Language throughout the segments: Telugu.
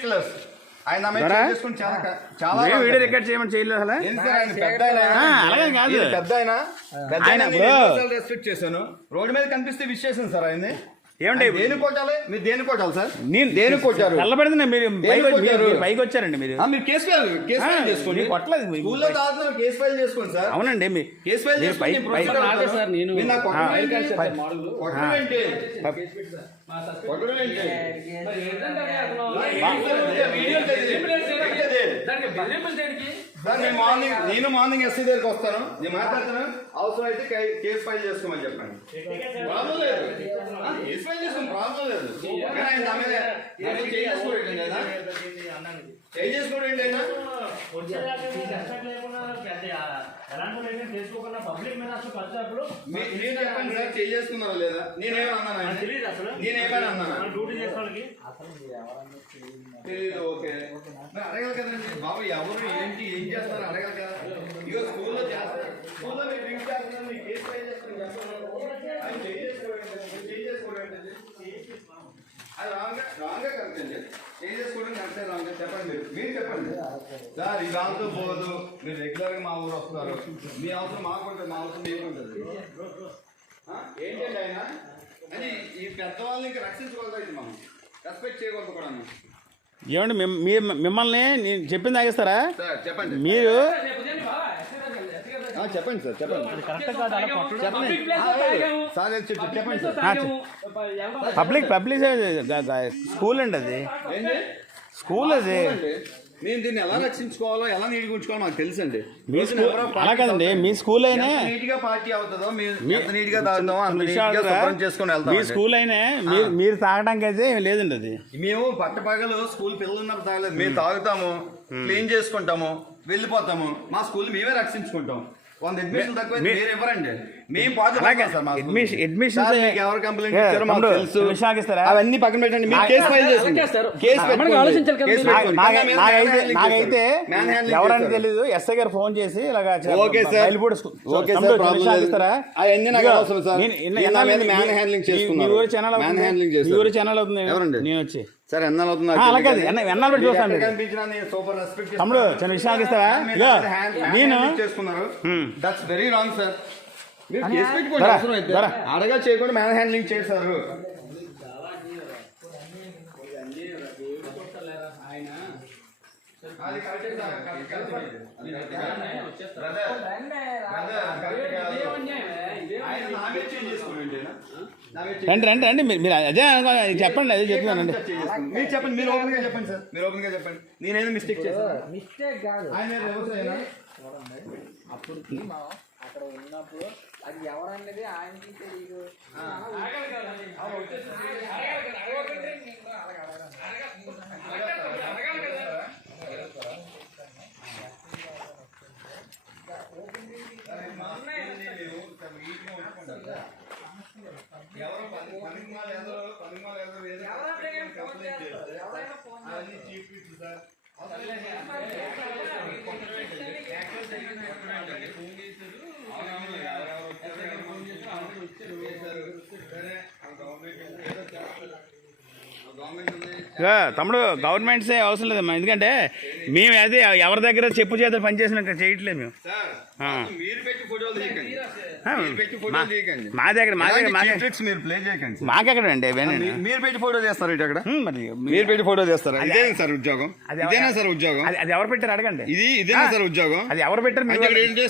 ఆయన చాలా వీడియో రికార్డ్ చేయమని చేయలేదు అలాగే కాదు పెద్ద ఆయన రెస్పెక్ట్ చేశాను. రోడ్డు మీద కనిపిస్తే విష్ చేశాను సార్ ఆయన్ని. ఏమంటే దేని కొట్టాలి? మీరు దేని కొట్టాలి సార్? నేను దేని కొట్టారు? తెల్లబెడుతున్నా మీరు పైకి వచ్చారండి. మీరు కేసు ఫైల్ చేసుకోండి. స్కూల్లో దాదాపు కేసు ఫైల్ చేసుకోండి సార్. అవునండి మీ కేసు ఫైల్ చేసుకోండి. నేను మార్నింగ్ ఎస్సీ దగ్గరికి వస్తాను, నేను మాట్లాడతాను. అవసరం అయితే కేసు ఫైల్ చేసుకోమని చెప్పండి. ప్రాబ్లం లేదు, కేసు ఫైల్ చేసుకోండి, ప్రాబ్లం లేదు. చేసుకోండి అయినా చేసుకున్నారా లేదా? నేనేమైనా తెలీదు. ఓకే అడగాలి కదండి బాబు, ఎవరు ఏంటి ఏం చేస్తారు అడగాలి కదా. ఇక స్కూల్లో చేస్తారు, స్కూల్లో మీరు డ్రింక్ చేస్తున్నారు, మీకు కేసు ఫైల్ చేస్తారు. అది రాంగ్గా కరెక్ట్ అండి. ఏం చేసుకోవడం కరెక్టే రాంగ్ చెప్పండి. మీరు చెప్పండి సార్, ఈ దాంతో పోదు. మీరు రెగ్యులర్గా మా ఊరు వస్తారు, మీ అవసరం మాకు ఉంటుంది, మా అవసరం మీకు ఉంటుంది. ఏంటండి ఆయన అది ఈ పెద్దవాళ్ళని ఇంకా రక్షించకూడదు, మనం రెస్పెక్ట్ చేయకూడదు కూడా. ఏమండి మిమ్మల్ని నేను చెప్పింది ఆగిస్తారా? చెప్పండి. మీరు చెప్పండి సార్, చెప్పండి. పబ్లిక్ స్కూల్ అండి, అది స్కూల్. అది మేము దీన్ని ఎలా రక్షించుకోవాలో ఎలా నీట్గా ఉంచుకోవాలో మాకు తెలుసు అండి. అలా కదండి, మీ స్కూల్ అయినా నీట్ గా పార్టీ అవుతుందో, నీట్ గా తాగుతామో అంత చేసుకుని వెళ్తాం. మీ స్కూల్ అయినా మీరు తాగడానికి అయితే లేదండి. అది మేము పట్టపగలు స్కూల్ పిల్లలు ఉన్నప్పుడు తాగలేదు. మేము తాగుతాము, క్లీన్ చేసుకుంటాము, వెళ్ళిపోతాము. మా స్కూల్ మేమే రక్షించుకుంటాం. 100 అడ్మిషన్ తక్కువ మీరు ఇవ్వరండి. మేము అవన్నీ పక్కన పెట్టండి. మీరు కేసు ఫైల్ నాకైతే ఎవరని తెలీదు. ఎస్ఐ గారు ఫోన్ చేసి ఇలాగా ఓకే సార్, ఓకే సార్, అవన్నీ నాకు అవసరం సార్. మీ ఊరు ఛానల్ అవుతుంది. నేను వచ్చి సార్ ఎన్నాళ్ళు అవుతుంది ఎన్నాళ్ళు పెట్టి చూస్తాను. తమ్ముడు చిన్న విషయాలు ఇస్తావా? నేను చేసుకున్నారు, దట్స్ వెరీ రాంగ్ సార్. మీరు కేసు పెట్టుకోండి, అవసరం అయితే అడగా చేయకుండా మ్యాన్ హ్యాండ్లింగ్ చేశారు. రండి రండి రండి, మీరు అదే చెప్పండి, అదే చెప్తున్నానండి. మీరు చెప్పండి, మీరు ఓపెన్ గా చెప్పండి సార్, మీరు ఓపెన్ గా చెప్పండి. నేనేదో మిస్టేక్ చేశాను. మిస్టేక్ కాదు, ఆయన అప్పుడు మనం అక్కడ ఉన్నప్పుడు అది ఎవరన్నది ఆయనకి తెలియదు. తమ్ముడు గవర్నమెంట్సే అవసరం లేదమ్మా, ఎందుకంటే మేము అయితే ఎవరి దగ్గర చెప్పు చేతులు పనిచేసిన చేయట్లేదు మేము. మా దగ్గర మాకెక్కడండి మీరు పెట్టి ఫోటో చేస్తారు అక్కడ, మీరు పెట్టి ఫోటో చేస్తారు. ఇదేనా సార్ ఉద్యోగం? ఇదేనా సార్ ఉద్యోగం? అది ఎవరు పెట్టారు అడగండి. ఇదేనా సార్ ఉద్యోగం? అది ఎవరు పెట్టారు?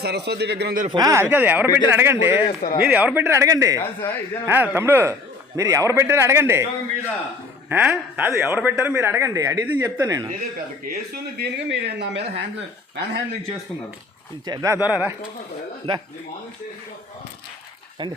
సరస్వతి విగ్రహం దగ్గర ఎవరు పెట్టారు అడగండి. మీరు ఎవరు పెట్టారు అడగండి. తమ్ముడు మీరు ఎవరు పెట్టారు అడగండి. కాదు ఎవరు పెట్టారో మీరు అడగండి, అడిగితే చెప్తాను నేను. కేసుని దీనికి మీరు నా మీద మ్యాన్ హ్యాండ్లింగ్ చేస్తున్నారు. ద్వారా రండి.